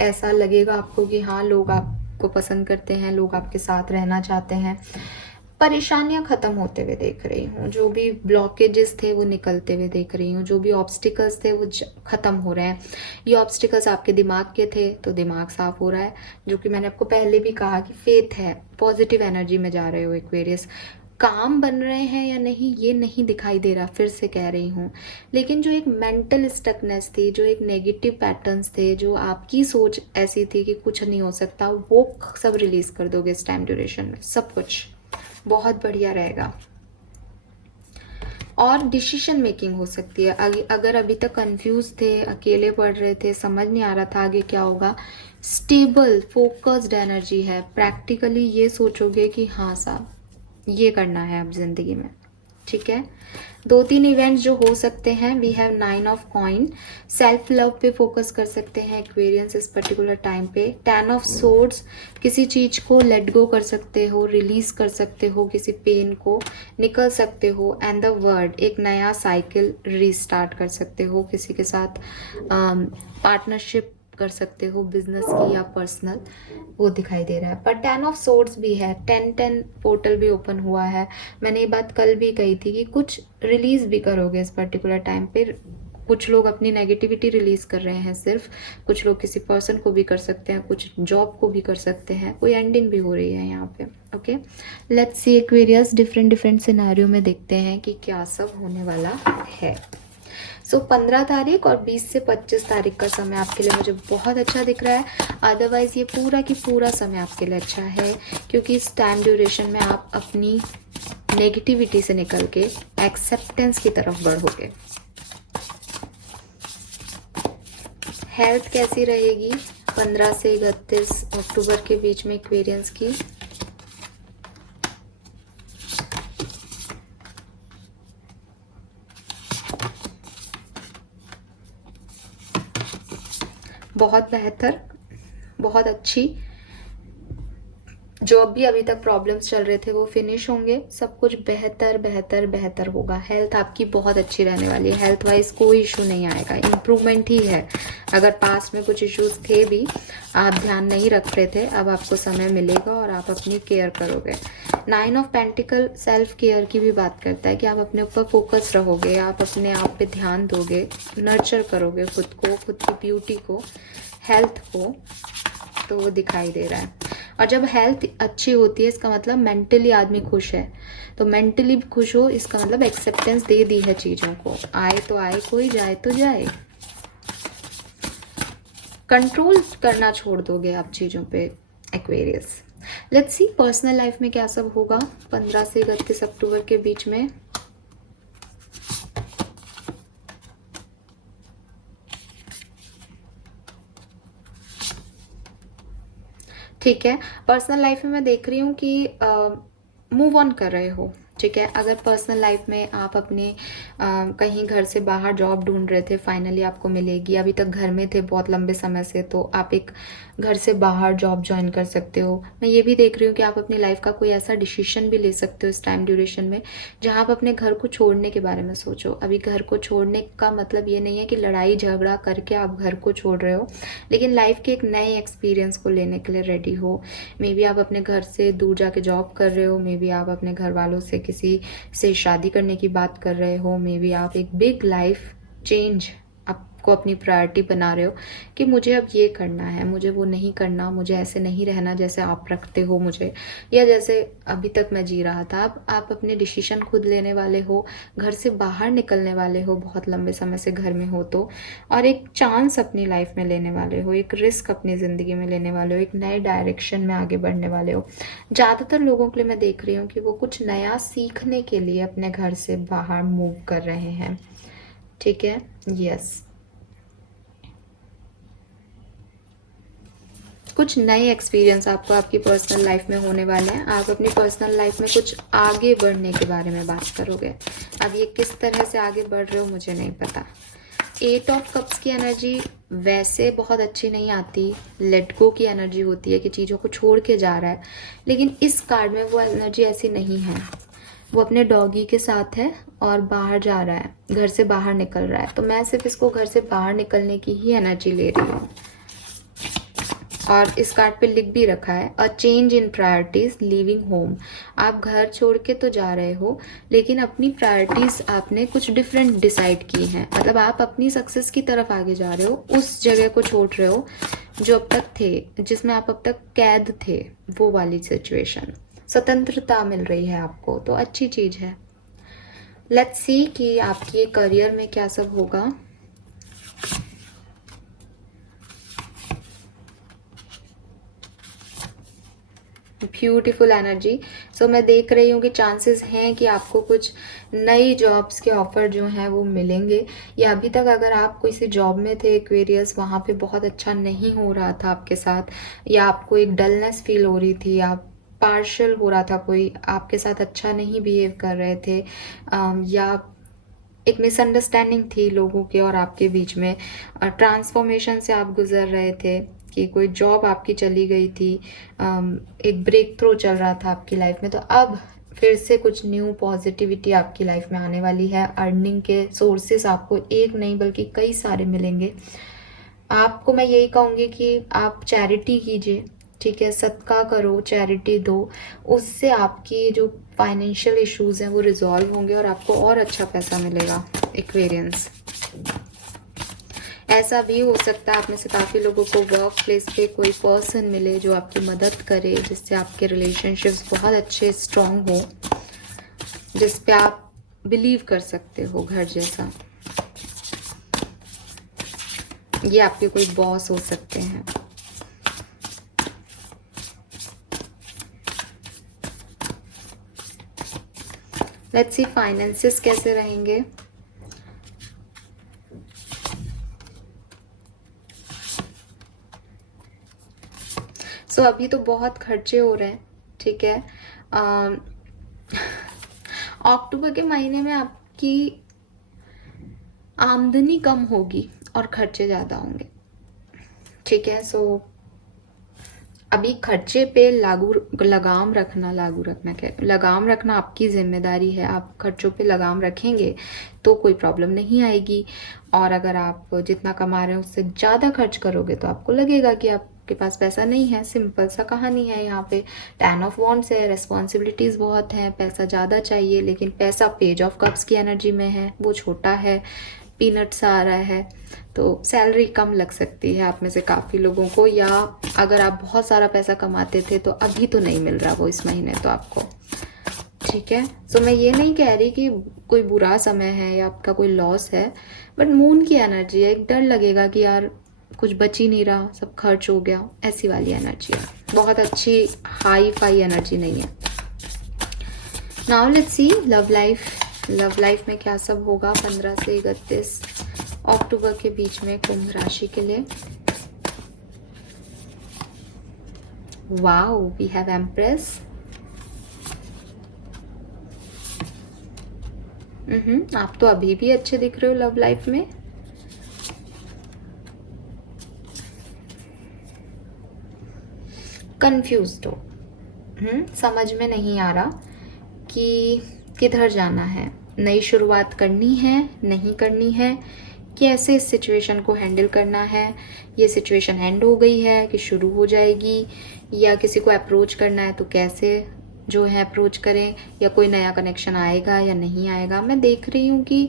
ऐसा लगेगा आपको कि हाँ, लोग आपको पसंद करते हैं, लोग आपके साथ रहना चाहते हैं। परेशानियां खत्म होते हुए देख रही हूँ, जो भी ब्लॉकेजेस थे वो निकलते हुए देख रही हूँ, जो भी ऑब्स्टिकल्स थे वो खत्म हो रहे हैं। ये ऑब्स्टिकल्स आपके दिमाग के थे तो दिमाग साफ हो रहा है, जो कि मैंने आपको पहले भी कहा कि फेथ है, पॉजिटिव एनर्जी में जा रहे हो एक्वेरियस। काम बन रहे हैं या नहीं ये नहीं दिखाई दे रहा, फिर से कह रही हूँ। लेकिन जो एक मेंटल स्टकनेस थी, जो एक नेगेटिव पैटर्न्स थे, जो आपकी सोच ऐसी थी कि कुछ नहीं हो सकता, वो सब रिलीज कर दोगे इस टाइम ड्यूरेशन में। सब कुछ बहुत बढ़िया रहेगा। और डिसीजन मेकिंग हो सकती है। अगर अभी तक कंफ्यूज थे, अकेले पढ़ रहे थे, समझ नहीं आ रहा था आगे क्या होगा, स्टेबल फोकस्ड एनर्जी है। प्रैक्टिकली ये सोचोगे कि हाँ साहब ये करना है अब जिंदगी में। ठीक है। 2-3 इवेंट्स जो हो सकते हैं, we have 9 of coin. Self love पे फोकस कर सकते हैं एक्वेरियंस इस पर्टिकुलर टाइम पे। 10 ऑफ सोर्ड्स, किसी चीज को लेट गो कर सकते हो, रिलीज कर सकते हो, किसी पेन को निकल सकते हो। एंड द वर्ड, एक नया साइकिल रीस्टार्ट कर सकते हो, किसी के साथ पार्टनरशिप कर सकते हो, बिजनेस की या पर्सनल, वो दिखाई दे रहा है। पर 10 ऑफ सोर्ड्स भी है, 10-10 पोर्टल भी ओपन हुआ है। मैंने ये बात कल भी कही थी कि कुछ रिलीज भी करोगे इस पर्टिकुलर टाइम पे। कुछ लोग अपनी नेगेटिविटी रिलीज कर रहे हैं सिर्फ, कुछ लोग किसी पर्सन को भी कर सकते हैं, कुछ जॉब को भी कर सकते हैं, कोई एंडिंग भी हो रही है यहाँ पे। Okay, let's see Aquarius, different scenario में देखते हैं कि क्या सब होने वाला है। सो 15 तारीख और 20 से 25 तारीख का समय आपके लिए मुझे बहुत अच्छा दिख रहा है। अदरवाइज ये पूरा की पूरा समय आपके लिए अच्छा है, क्योंकि इस टाइम ड्यूरेशन में आप अपनी नेगेटिविटी से निकल के एक्सेप्टेंस की तरफ बढ़ोगे। हेल्थ कैसी रहेगी 15 से 31 अक्टूबर के बीच में एक्वेरियंस की? बहुत बेहतर, बहुत अच्छी। जो भी अभी तक प्रॉब्लम्स चल रहे थे वो फिनिश होंगे, सब कुछ बेहतर बेहतर बेहतर होगा। हेल्थ आपकी बहुत अच्छी रहने वाली है, हेल्थ वाइज कोई इशू नहीं आएगा, इम्प्रूवमेंट ही है। अगर पास्ट में कुछ इश्यूज थे भी, आप ध्यान नहीं रख रहे थे, अब आपको समय मिलेगा और आप अपनी केयर करोगे। 9 ऑफ पेंटिकल सेल्फ केयर की भी बात करता है कि आप अपने ऊपर फोकस रहोगे, आप अपने आप पे ध्यान दोगे, नर्चर करोगे खुद को, खुद की ब्यूटी को, हेल्थ को, तो वो दिखाई दे रहा है। और जब हेल्थ अच्छी होती है इसका मतलब मेंटली आदमी खुश है, तो मेंटली खुश हो इसका मतलब एक्सेप्टेंस दे दी है चीज़ों को, आए तो आए, कोई जाए तो जाए। कंट्रोल करना छोड़ दोगे आप चीज़ों पे Aquarius. Let's see personal life में क्या सब होगा 15 से 31 अक्टूबर के बीच में। ठीक है। पर्सनल लाइफ में मैं देख रही हूँ कि मूव ऑन कर रहे हो। ठीक है, अगर पर्सनल लाइफ में आप अपने कहीं घर से बाहर जॉब ढूंढ रहे थे, फाइनली आपको मिलेगी। अभी तक घर में थे बहुत लंबे समय से, तो आप एक घर से बाहर जॉब ज्वाइन कर सकते हो। मैं ये भी देख रही हूँ कि आप अपनी लाइफ का कोई ऐसा डिसीजन भी ले सकते हो इस टाइम ड्यूरेशन में, जहाँ आप अपने घर को छोड़ने के बारे में सोचो। अभी घर को छोड़ने का मतलब ये नहीं है कि लड़ाई झगड़ा करके आप घर को छोड़ रहे हो, लेकिन लाइफ के एक नए एक्सपीरियंस को लेने के लिए रेडी हो। मे बी आप अपने घर से दूर जाके जॉब कर रहे हो, मे बी आप अपने घर वालों से किसी से शादी करने की बात कर रहे हो, मे बी आप एक बिग लाइफ चेंज आपको अपनी प्रायोरिटी बना रहे हो कि मुझे अब ये करना है, मुझे वो नहीं करना, मुझे ऐसे नहीं रहना जैसे आप रखते हो मुझे, या जैसे अभी तक मैं जी रहा था। अब आप अपने डिसीजन खुद लेने वाले हो, घर से बाहर निकलने वाले हो, बहुत लंबे समय से घर में हो तो, और एक चांस अपनी लाइफ में लेने वाले हो, एक रिस्क अपनी ज़िंदगी में लेने वाले हो, एक नए डायरेक्शन में आगे बढ़ने वाले हो। ज़्यादातर लोगों के लिए मैं देख रही हूँ कि वो कुछ नया सीखने के लिए अपने घर से बाहर मूव कर रहे हैं। ठीक है, यस, कुछ नए एक्सपीरियंस आपको आपकी पर्सनल लाइफ में होने वाले हैं। आप अपनी पर्सनल लाइफ में कुछ आगे बढ़ने के बारे में बात करोगे। अब ये किस तरह से आगे बढ़ रहे हो मुझे नहीं पता। 8 ऑफ कप्स की एनर्जी वैसे बहुत अच्छी नहीं आती, लेट गो की एनर्जी होती है कि चीज़ों को छोड़ के जा रहा है, लेकिन इस कार्ड में वो एनर्जी ऐसी नहीं है। वो अपने डॉगी के साथ है और बाहर जा रहा है, घर से बाहर निकल रहा है। तो मैं सिर्फ इसको घर से बाहर निकलने की ही एनर्जी ले रही हूँ। और इस कार्ड पे लिख भी रखा है a change in priorities living home. आप घर छोड़ के तो जा रहे हो, लेकिन अपनी प्रायोरिटीज आपने कुछ डिफरेंट डिसाइड की हैं। मतलब आप अपनी सक्सेस की तरफ आगे जा रहे हो, उस जगह को छोड़ रहे हो जो अब तक थे, जिसमें आप अब तक कैद थे, वो वाली सिचुएशन। स्वतंत्रता मिल रही है आपको, तो अच्छी चीज है। लेट्स सी कि आपके करियर में क्या सब होगा। Beautiful energy. सो मैं देख रही हूँ कि चांसेस हैं कि आपको कुछ नई जॉब्स के ऑफर जो हैं वो मिलेंगे, या अभी तक अगर आप किसी जॉब में थे एक्वेरियस, वहाँ पे बहुत अच्छा नहीं हो रहा था आपके साथ, या आपको एक डलनेस फील हो रही थी, या पार्शल हो रहा था, कोई आपके साथ अच्छा नहीं बिहेव कर रहे थे, या एक मिसअंडरस्टैंडिंग थी लोगों के और आपके बीच में, ट्रांसफॉर्मेशन से आप गुजर रहे थे कि कोई जॉब आपकी चली गई थी, एक ब्रेक थ्रू चल रहा था आपकी लाइफ में, तो अब फिर से कुछ न्यू पॉजिटिविटी आपकी लाइफ में आने वाली है। अर्निंग के सोर्सेस आपको एक नहीं बल्कि कई सारे मिलेंगे। आपको मैं यही कहूँगी कि आप चैरिटी कीजिए, ठीक है, सदका करो, चैरिटी दो, उससे आपकी जो फाइनेंशियल इश्यूज हैं वो रिजॉल्व होंगे और आपको और अच्छा पैसा मिलेगा। एक्वेरियंस, ऐसा भी हो सकता है आप में से काफ़ी लोगों को वर्क प्लेस पे कोई पर्सन मिले जो आपकी मदद करे, जिससे आपके रिलेशनशिप्स बहुत अच्छे स्ट्रॉन्ग हो, जिस पे आप बिलीव कर सकते हो घर जैसा। ये आपके कोई बॉस हो सकते हैं। लेट्स सी फाइनेंसेस कैसे रहेंगे। सो अभी तो बहुत खर्चे हो रहे हैं, ठीक है। अक्टूबर के महीने में आपकी आमदनी कम होगी और खर्चे ज़्यादा होंगे, ठीक है। सो अभी खर्चे पे लगाम रखना आपकी जिम्मेदारी है। आप खर्चों पे लगाम रखेंगे तो कोई प्रॉब्लम नहीं आएगी, और अगर आप जितना कमा रहे हो उससे ज़्यादा खर्च करोगे तो आपको लगेगा कि आपके पास पैसा नहीं है। सिंपल सा कहानी है। यहाँ पे 10 ऑफ वॉन्ड्स है, रेस्पॉन्सिबिलिटीज़ बहुत हैं, पैसा ज़्यादा चाहिए, लेकिन पैसा पेज ऑफ कप्स की एनर्जी में है, वो छोटा है, पीनट्स आ रहा है, तो सैलरी कम लग सकती है आप में से काफ़ी लोगों को, या अगर आप बहुत सारा पैसा कमाते थे तो अभी तो नहीं मिल रहा वो इस महीने तो आपको, ठीक है। सो मैं ये नहीं कह रही कि कोई बुरा समय है या आपका कोई लॉस है, बट मून की एनर्जी है, एक डर लगेगा कि यार कुछ बच ही नहीं रहा, सब खर्च हो गया, ऐसी वाली एनर्जी है। बहुत अच्छी हाई फाई एनर्जी नहीं है। Now let's see love life में क्या सब होगा 15 से 31 अक्टूबर के बीच में कुंभ राशि के लिए। Wow, we have empress. आप तो अभी भी अच्छे दिख रहे हो लव लाइफ में। कंफ्यूज्ड हो, समझ में नहीं आ रहा कि किधर जाना है, नई शुरुआत करनी है, नहीं करनी है, कैसे इस सिचुएशन को हैंडल करना है, ये सिचुएशन एंड हो गई है कि शुरू हो जाएगी, या किसी को अप्रोच करना है तो कैसे जो है अप्रोच करें, या कोई नया कनेक्शन आएगा या नहीं आएगा। मैं देख रही हूँ कि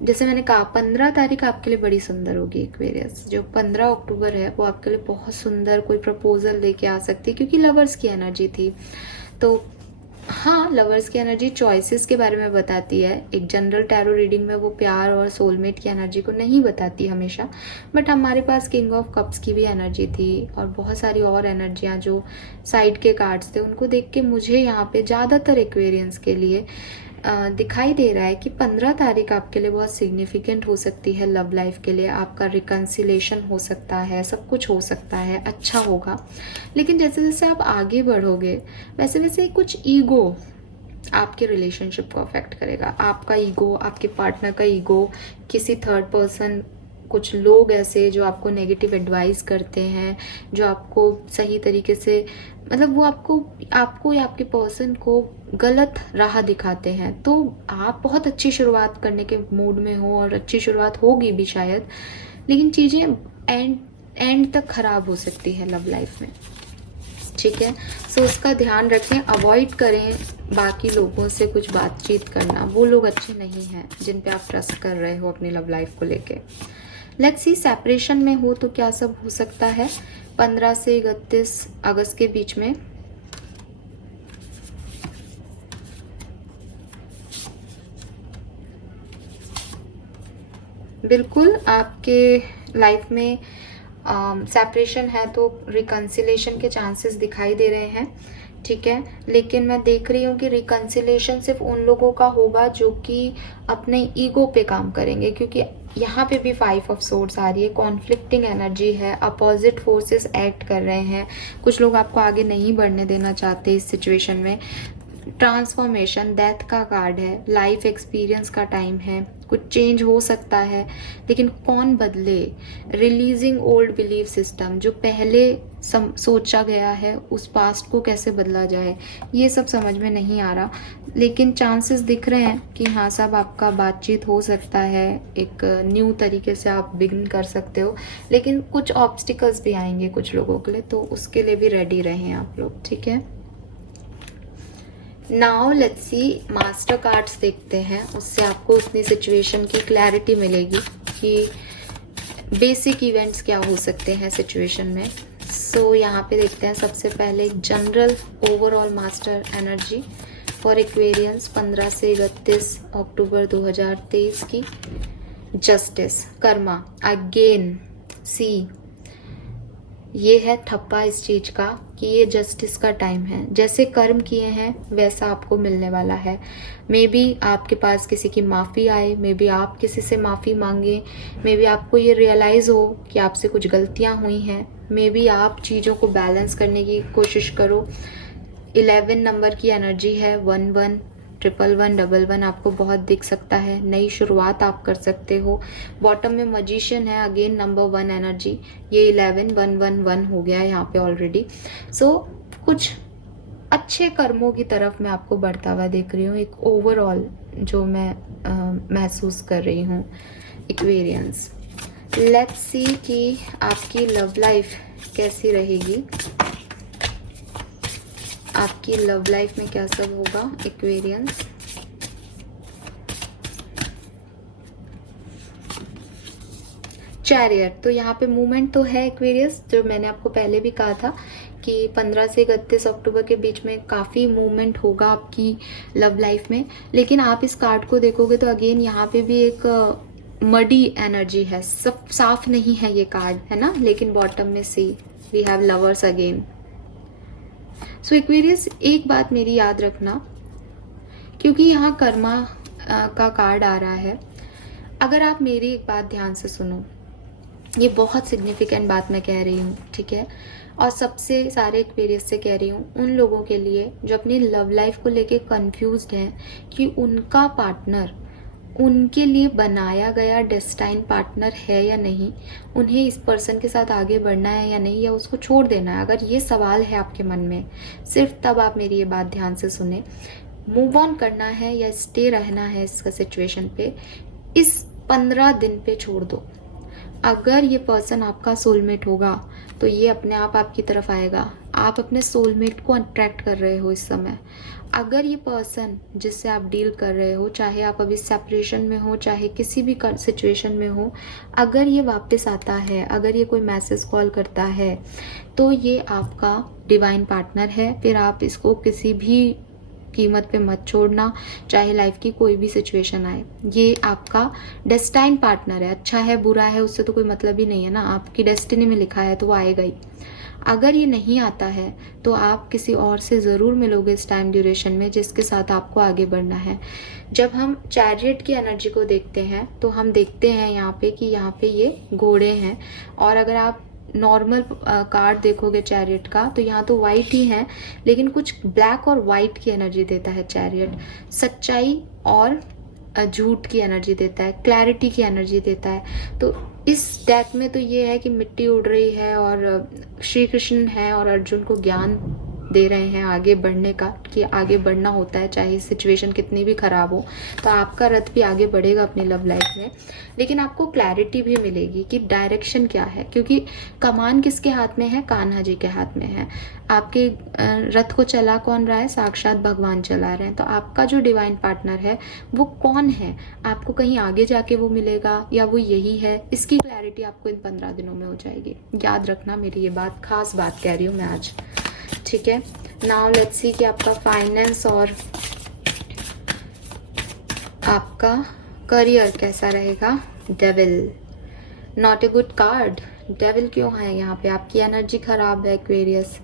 जैसे मैंने कहा 15 तारीख आपके लिए बड़ी सुंदर होगी एक्वेरियस। जो 15 अक्टूबर है वो आपके लिए बहुत सुंदर कोई प्रपोजल लेके आ सकती है, क्योंकि लवर्स की एनर्जी थी। तो हाँ, लवर्स की एनर्जी चॉइसेस के बारे में बताती है। एक जनरल टैरो रीडिंग में वो प्यार और सोलमेट की एनर्जी को नहीं बताती हमेशा, बट हमारे पास किंग ऑफ कप्स की भी एनर्जी थी और बहुत सारी और एनर्जियाँ जो साइड के कार्ड्स थे, उनको देख के मुझे यहाँ पे ज़्यादातर एक्वेरियंस के लिए दिखाई दे रहा है कि 15 तारीख आपके लिए बहुत सिग्निफिकेंट हो सकती है लव लाइफ के लिए। आपका रिकन्सिलेशन हो सकता है, सब कुछ हो सकता है, अच्छा होगा। लेकिन जैसे जैसे आप आगे बढ़ोगे वैसे वैसे कुछ ईगो आपके रिलेशनशिप को अफेक्ट करेगा। आपका ईगो, आपके पार्टनर का ईगो, किसी थर्ड पर्सन, कुछ लोग ऐसे जो आपको नेगेटिव एडवाइस करते हैं, जो आपको सही तरीके से मतलब वो आपको या आपके पर्सन को गलत राह दिखाते हैं। तो आप बहुत अच्छी शुरुआत करने के मूड में हो और अच्छी शुरुआत होगी भी शायद, लेकिन चीज़ें एंड तक खराब हो सकती है लव लाइफ में। ठीक है, सो उसका ध्यान रखें, अवॉइड करें बाकी लोगों से कुछ बातचीत करना। वो लोग अच्छे नहीं हैं जिन पे आप ट्रस्ट कर रहे हो अपनी लव लाइफ को लेके। लेट्स सी, सेपरेशन में हो तो क्या सब हो सकता है 15 से 31 अगस्त के बीच में। बिल्कुल आपके लाइफ में सेपरेशन है तो रिकन्सिलेशन के चांसेस दिखाई दे रहे हैं। ठीक है, लेकिन मैं देख रही हूँ कि रिकन्सिलेशन सिर्फ उन लोगों का होगा जो कि अपने ईगो पे काम करेंगे, क्योंकि यहाँ पे भी 5 ऑफ सोर्ड्स आ रही है। कॉन्फ्लिक्टिंग एनर्जी है, अपोजिट फोर्सेस एक्ट कर रहे हैं। कुछ लोग आपको आगे नहीं बढ़ने देना चाहते इस सिचुएशन में। ट्रांसफॉर्मेशन, डेथ का कार्ड है, लाइफ एक्सपीरियंस का टाइम है, कुछ चेंज हो सकता है, लेकिन कौन बदले। रिलीजिंग ओल्ड बिलीफ सिस्टम, जो पहले सोचा गया है उस पास्ट को कैसे बदला जाए, ये सब समझ में नहीं आ रहा। लेकिन चांसेस दिख रहे हैं कि हाँ साहब, आपका बातचीत हो सकता है, एक न्यू तरीके से आप बिगिन कर सकते हो। लेकिन कुछ ऑब्स्टिकल्स भी आएंगे कुछ लोगों के लिए, तो उसके लिए भी रेडी रहें आप लोग। ठीक है, now let's see, master cards देखते हैं, उससे आपको अपनी सिचुएशन की क्लैरिटी मिलेगी कि बेसिक इवेंट्स क्या हो सकते हैं सिचुएशन में। सो यहाँ पे देखते हैं सबसे पहले general overall master energy for Aquarians 15 से 31 अक्टूबर 2023 की। जस्टिस, कर्मा, अगेन सी, ये है ठप्पा इस चीज का कि ये जस्टिस का टाइम है। जैसे कर्म किए हैं वैसा आपको मिलने वाला है। मे बी आपके पास किसी की माफ़ी आए, मे बी आप किसी से माफ़ी मांगे, मे बी आपको ये रियलाइज़ हो कि आपसे कुछ गलतियां हुई हैं, मे बी आप चीज़ों को बैलेंस करने की कोशिश करो। 11 नंबर की एनर्जी है, 11 111 11 आपको बहुत दिख सकता है। नई शुरुआत आप कर सकते हो। बॉटम में मजिशियन है, अगेन नंबर 1 एनर्जी। ये 11 111 हो गया है यहाँ पे ऑलरेडी। सो कुछ अच्छे कर्मों की तरफ मैं आपको बढ़ता हुआ देख रही हूँ, एक ओवरऑल जो मैं महसूस कर रही हूँ एक्वेरियंस। लेट्स सी कि आपकी लव लाइफ कैसी रहेगी, आपकी लव लाइफ में क्या सब होगा एक्वेरियंस। चैरियट, तो यहाँ पे मूवमेंट तो है एक्वेरियस, जो मैंने आपको पहले भी कहा था कि 15 से 31 अक्टूबर के बीच में काफ़ी मूवमेंट होगा आपकी लव लाइफ में। लेकिन आप इस कार्ड को देखोगे तो अगेन यहाँ पे भी एक मडी एनर्जी है, सब साफ नहीं है ये कार्ड, है ना। लेकिन बॉटम में see, we have lovers again. So Aquarius, एक बात मेरी याद रखना, क्योंकि यहाँ कर्मा का कार्ड आ रहा है। अगर आप मेरी एक बात ध्यान से सुनो, ये बहुत सिग्निफिकेंट बात मैं कह रही हूँ, ठीक है। और सबसे सारे एक्वेरियस से कह रही हूँ, उन लोगों के लिए जो अपनी लव लाइफ को लेके कंफ्यूज्ड हैं कि उनका पार्टनर उनके लिए बनाया गया डेस्टाइन पार्टनर है या नहीं, उन्हें इस पर्सन के साथ आगे बढ़ना है या नहीं, या उसको छोड़ देना है। अगर ये सवाल है आपके मन में, सिर्फ तब आप मेरी ये बात ध्यान से सुने। मूव ऑन करना है या स्टे रहना है इसका सिचुएशन पे, इस 15 दिन पे छोड़ दो। अगर ये पर्सन आपका सोलमेट होगा तो ये अपने आप आपकी तरफ आएगा। आप अपने सोलमेट को अट्रैक्ट कर रहे हो इस समय। अगर ये पर्सन जिससे आप डील कर रहे हो, चाहे आप अभी सेपरेशन में हो, चाहे किसी भी सिचुएशन में हो, अगर ये वापस आता है, अगर ये कोई मैसेज कॉल करता है, तो ये आपका डिवाइन पार्टनर है। फिर आप इसको किसी भी कीमत पे मत छोड़ना, चाहे लाइफ की कोई भी सिचुएशन आए। ये आपका डेस्टाइन पार्टनर है। अच्छा है बुरा है उससे तो कोई मतलब ही नहीं है ना, आपकी डेस्टिनी में लिखा है तो वो आएगा ही। अगर ये नहीं आता है तो आप किसी और से ज़रूर मिलोगे इस टाइम ड्यूरेशन में, जिसके साथ आपको आगे बढ़ना है। जब हम चैरियट की एनर्जी को देखते हैं तो हम देखते हैं यहाँ पे कि यहाँ पे ये घोड़े हैं, और अगर आप नॉर्मल कार्ड देखोगे चैरियट का तो यहाँ तो वाइट ही है, लेकिन कुछ ब्लैक और वाइट की एनर्जी देता है चैरियट। सच्चाई और झूठ की एनर्जी देता है, क्लैरिटी की एनर्जी देता है। तो इस डेक में तो ये है कि मिट्टी उड़ रही है और श्री कृष्ण है और अर्जुन को ज्ञान दे रहे हैं आगे बढ़ने का, कि आगे बढ़ना होता है चाहे सिचुएशन कितनी भी खराब हो। तो आपका रथ भी आगे बढ़ेगा अपनी लव लाइफ में, लेकिन आपको क्लैरिटी भी मिलेगी कि डायरेक्शन क्या है, क्योंकि कमान किसके हाथ में है? कान्हा जी के हाथ में है। आपके रथ को चला कौन रहा है? साक्षात भगवान चला रहे हैं। तो आपका जो डिवाइन पार्टनर है वो कौन है? आपको कहीं आगे जाके वो मिलेगा या वो यही है? इसकी क्लैरिटी आपको इन 15 दिनों में हो जाएगी। याद रखना मेरी ये बात, खास बात कह रही हूँ मैं आज, ठीक है। नाउ लेट्स सी कि आपका फाइनेंस और आपका करियर कैसा रहेगा। Devil, not a good card. Devil क्यों है यहाँ पे? आपकी एनर्जी खराब है एक्वेरियस।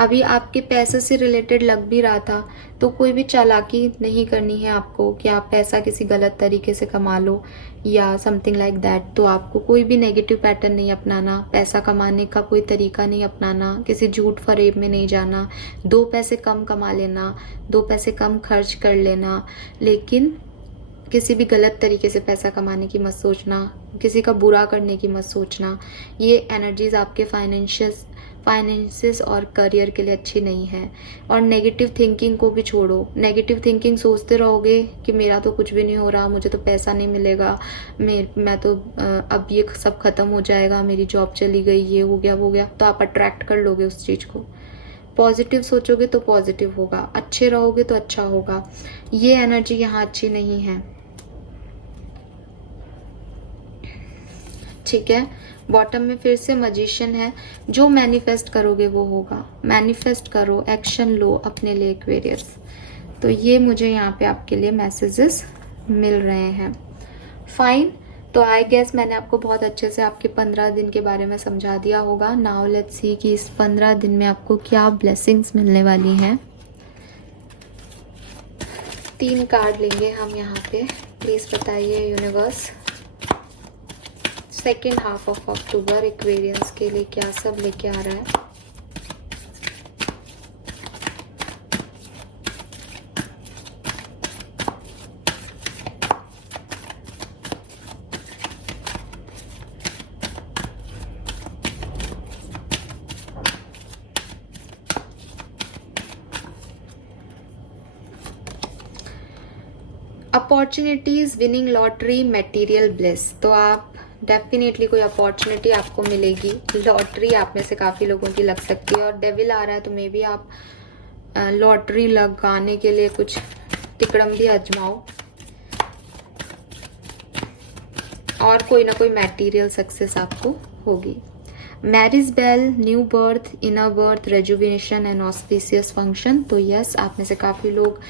अभी आपके पैसे से रिलेटेड लग भी रहा था, तो कोई भी चालाकी नहीं करनी है आपको कि आप पैसा किसी गलत तरीके से कमा लो या समथिंग लाइक दैट। तो आपको कोई भी नेगेटिव पैटर्न नहीं अपनाना, पैसा कमाने का कोई तरीका नहीं अपनाना, किसी झूठ फरेब में नहीं जाना। 2 पैसे कम कमा लेना, 2 पैसे कम खर्च कर लेना, लेकिन किसी भी गलत तरीके से पैसा कमाने की मत सोचना, किसी का बुरा करने की मत सोचना। ये एनर्जीज आपके फाइनेंसेस और करियर के लिए अच्छी नहीं है। और नेगेटिव थिंकिंग को भी छोड़ो। नेगेटिव थिंकिंग सोचते रहोगे कि मेरा तो कुछ भी नहीं हो रहा, मुझे तो पैसा नहीं मिलेगा, मैं तो अब ये सब खत्म हो जाएगा, मेरी जॉब चली गई, ये हो गया वो गया, तो आप अट्रैक्ट कर लोगे उस चीज़ को। पॉजिटिव सोचोगे तो पॉजिटिव होगा, अच्छे रहोगे तो अच्छा होगा। ये एनर्जी यहाँ अच्छी नहीं है, ठीक है। बॉटम में फिर से मैजिशियन है। जो मैनिफेस्ट करोगे वो होगा। मैनिफेस्ट करो, एक्शन लो अपने लिए एक्वेरियस। तो ये मुझे यहाँ पे आपके लिए मैसेजेस मिल रहे हैं। फाइन, तो आई गेस मैंने आपको बहुत अच्छे से आपके 15 दिन के बारे में समझा दिया होगा। नाउ लेट्स सी कि इस 15 दिन में आपको क्या ब्लेसिंग्स मिलने वाली हैं। 3 कार्ड लेंगे हम यहाँ पे। प्लीज़ बताइए universe, second half of October Aquarians के लिए क्या सब लेके आ रहा है। Opportunities, winning lottery, material bless. तो आप डेफिनेटली कोई अपॉर्चुनिटी आपको मिलेगी। लॉटरी आप में से काफ़ी लोगों की लग सकती है, और डेविल आ रहा है तो मे बी आप लॉटरी लगाने के लिए कुछ तिकड़म भी आजमाओ, और कोई ना कोई मटेरियल सक्सेस आपको होगी। Marriage bell, new birth, inner birth, rejuvenation and auspicious function. तो यस, आप में से काफ़ी लोग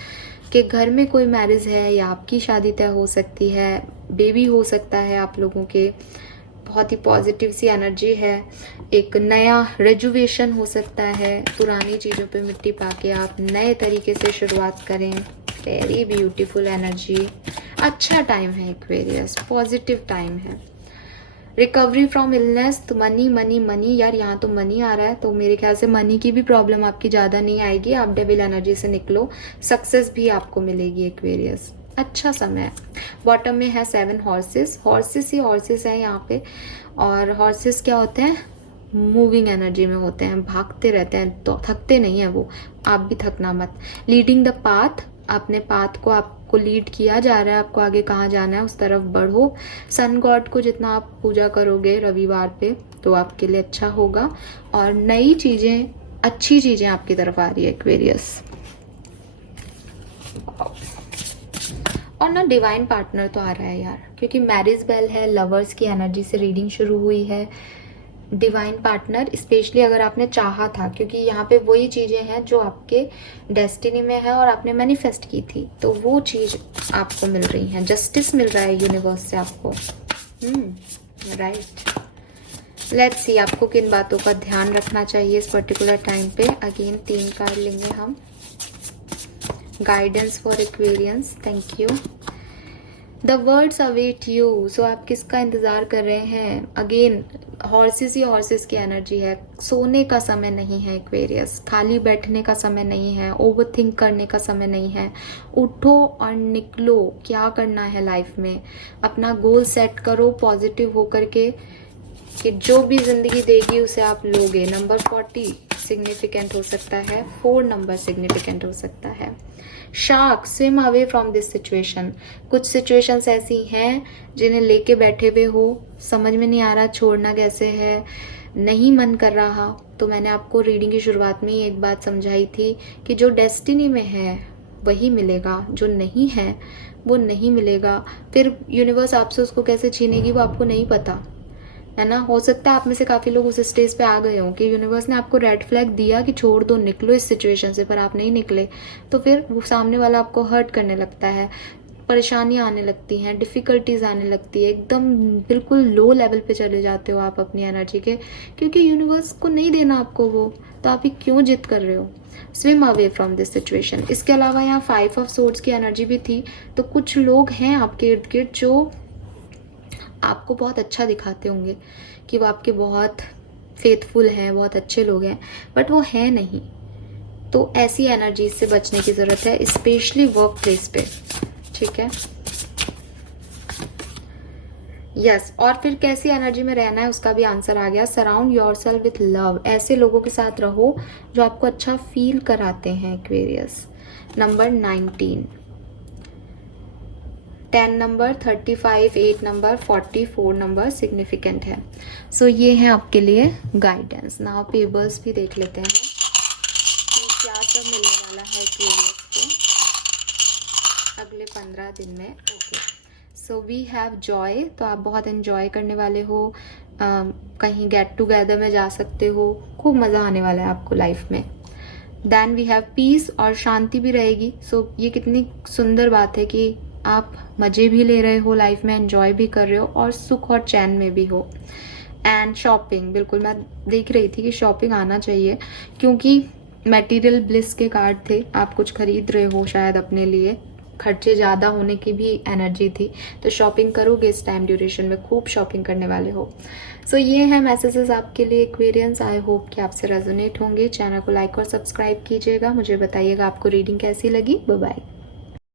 के घर में कोई मैरिज है या आपकी शादी तय हो सकती है, बेबी हो सकता है आप लोगों के। बहुत ही पॉजिटिव सी एनर्जी है। एक नया रेजुवेशन हो सकता है, पुरानी चीज़ों पे मिट्टी पाके आप नए तरीके से शुरुआत करें। Very beautiful energy. अच्छा टाइम है एक्वेरियस, पॉजिटिव टाइम है। रिकवरी फ्रॉम इलनेस, तो मनी मनी मनी, यार यहाँ तो मनी आ रहा है, तो मेरे ख्याल से मनी की भी प्रॉब्लम आपकी ज़्यादा नहीं आएगी। आप डेविल एनर्जी से निकलो, सक्सेस भी आपको मिलेगी एक्वेरियस, अच्छा समय है। बॉटम में है 7 हॉर्सेस, हॉर्सेस ही हॉर्सेस है यहाँ पे। और हॉर्सेस क्या होते हैं, मूविंग एनर्जी में होते हैं, भागते रहते हैं, तो थकते नहीं है वो, आप भी थकना मत। लीडिंग द पाथ, अपने पाथ को आपको लीड किया जा रहा है, आपको आगे कहाँ जाना है उस तरफ बढ़ो। सन गॉड को जितना आप पूजा करोगे रविवार पे तो आपके लिए अच्छा होगा, और नई चीज़ें, अच्छी चीज़ें आपकी तरफ आ रही है एक्वेरियस। और ना डिवाइन पार्टनर तो आ रहा है यार, क्योंकि मैरिज बेल है, लवर्स की एनर्जी से रीडिंग शुरू हुई है। डिवाइन पार्टनर स्पेशली अगर आपने चाहा था, क्योंकि यहाँ पे वही चीज़ें हैं जो आपके डेस्टिनी में है और आपने मैनिफेस्ट की थी, तो वो चीज़ आपको मिल रही है, जस्टिस मिल रहा है यूनिवर्स से आपको। राइट, लेट्स सी आपको किन बातों का ध्यान रखना चाहिए इस पर्टिकुलर टाइम पे। अगेन 3 कार्ड लेंगे हम, guidance for Aquarians, thank you. The words await you, so आप किसका इंतज़ार कर रहे हैं। अगेन हॉर्सेस ही हॉर्सेस की एनर्जी है, सोने का समय नहीं है एक्वेरियस, खाली बैठने का समय नहीं है, ओवर थिंक करने का समय नहीं है। उठो और निकलो, क्या करना है लाइफ में, अपना गोल सेट करो पॉजिटिव होकर के, कि जो भी ज़िंदगी देगी उसे आप लोगे। नंबर 40 सिग्निफिकेंट हो सकता है, 4 नंबर सिग्निफिकेंट हो सकता है। Shark, swim away from this situation, कुछ सिचुएशंस ऐसी हैं जिन्हें लेके बैठे हुए हो, समझ में नहीं आ रहा छोड़ना कैसे है, नहीं मन कर रहा। तो मैंने आपको रीडिंग की शुरुआत में ही एक बात समझाई थी कि जो डेस्टिनी में है वही मिलेगा, जो नहीं है वो नहीं मिलेगा। फिर यूनिवर्स आपसे उसको कैसे छीनेगी वो आपको नहीं पता, है ना। हो सकता है आप में से काफ़ी लोग उस स्टेज पे आ गए हो कि यूनिवर्स ने आपको रेड फ्लैग दिया कि छोड़ दो, निकलो इस सिचुएशन से, पर आप नहीं निकले, तो फिर वो सामने वाला आपको हर्ट करने लगता है, परेशानियां आने लगती हैं, डिफ़िकल्टीज आने लगती है, एकदम बिल्कुल लो लेवल पे चले जाते हो आप अपनी एनर्जी के, क्योंकि यूनिवर्स को नहीं देना आपको वो, तो आप ही क्यों जिद कर रहे हो। Swim away from this situation. इसके अलावा यहाँ 5 ऑफ सोर्ड्स की एनर्जी भी थी, तो कुछ लोग हैं आपके इर्द गिर्द जो आपको बहुत अच्छा दिखाते होंगे कि वो आपके बहुत फेथफुल हैं, बहुत अच्छे लोग हैं, बट वो है नहीं। तो ऐसी एनर्जी से बचने की ज़रूरत है, स्पेशली वर्क प्लेस पे, ठीक है। यस, और फिर कैसी एनर्जी में रहना है उसका भी आंसर आ गया। सराउंड योरसेल्फ विथ लव, ऐसे लोगों के साथ रहो जो आपको अच्छा फील कराते हैं Aquarius. Number 19, 10 number, 35, 8 number, 44 number significant है। सो ये है आपके लिए गाइडेंस। नाउ पेबल्स भी देख लेते हैं कि क्या सब मिलने वाला है एक्वेरियस को अगले 15 दिन में। Okay, so we have joy, तो आप बहुत एंजॉय करने वाले हो, कहीं गेट टुगेदर में जा सकते हो, खूब मज़ा आने वाला है आपको लाइफ में। देन वी हैव पीस, और शांति भी रहेगी। सो ये कितनी सुंदर बात है कि आप मज़े भी ले रहे हो लाइफ में, एंजॉय भी कर रहे हो और सुख और चैन में भी हो। एंड शॉपिंग, बिल्कुल मैं देख रही थी कि शॉपिंग आना चाहिए, क्योंकि मटेरियल ब्लिस के कार्ड थे, आप कुछ खरीद रहे हो शायद अपने लिए, खर्चे ज़्यादा होने की भी एनर्जी थी, तो शॉपिंग करोगे इस टाइम ड्यूरेशन में, खूब शॉपिंग करने वाले हो। सो ये है मैसेजेस आपके लिए एक्वेरियंस। आई होप कि आपसे रेजोनेट होंगे। चैनल को लाइक और सब्सक्राइब कीजिएगा, मुझे बताइएगा आपको रीडिंग कैसी लगी। Bye bye.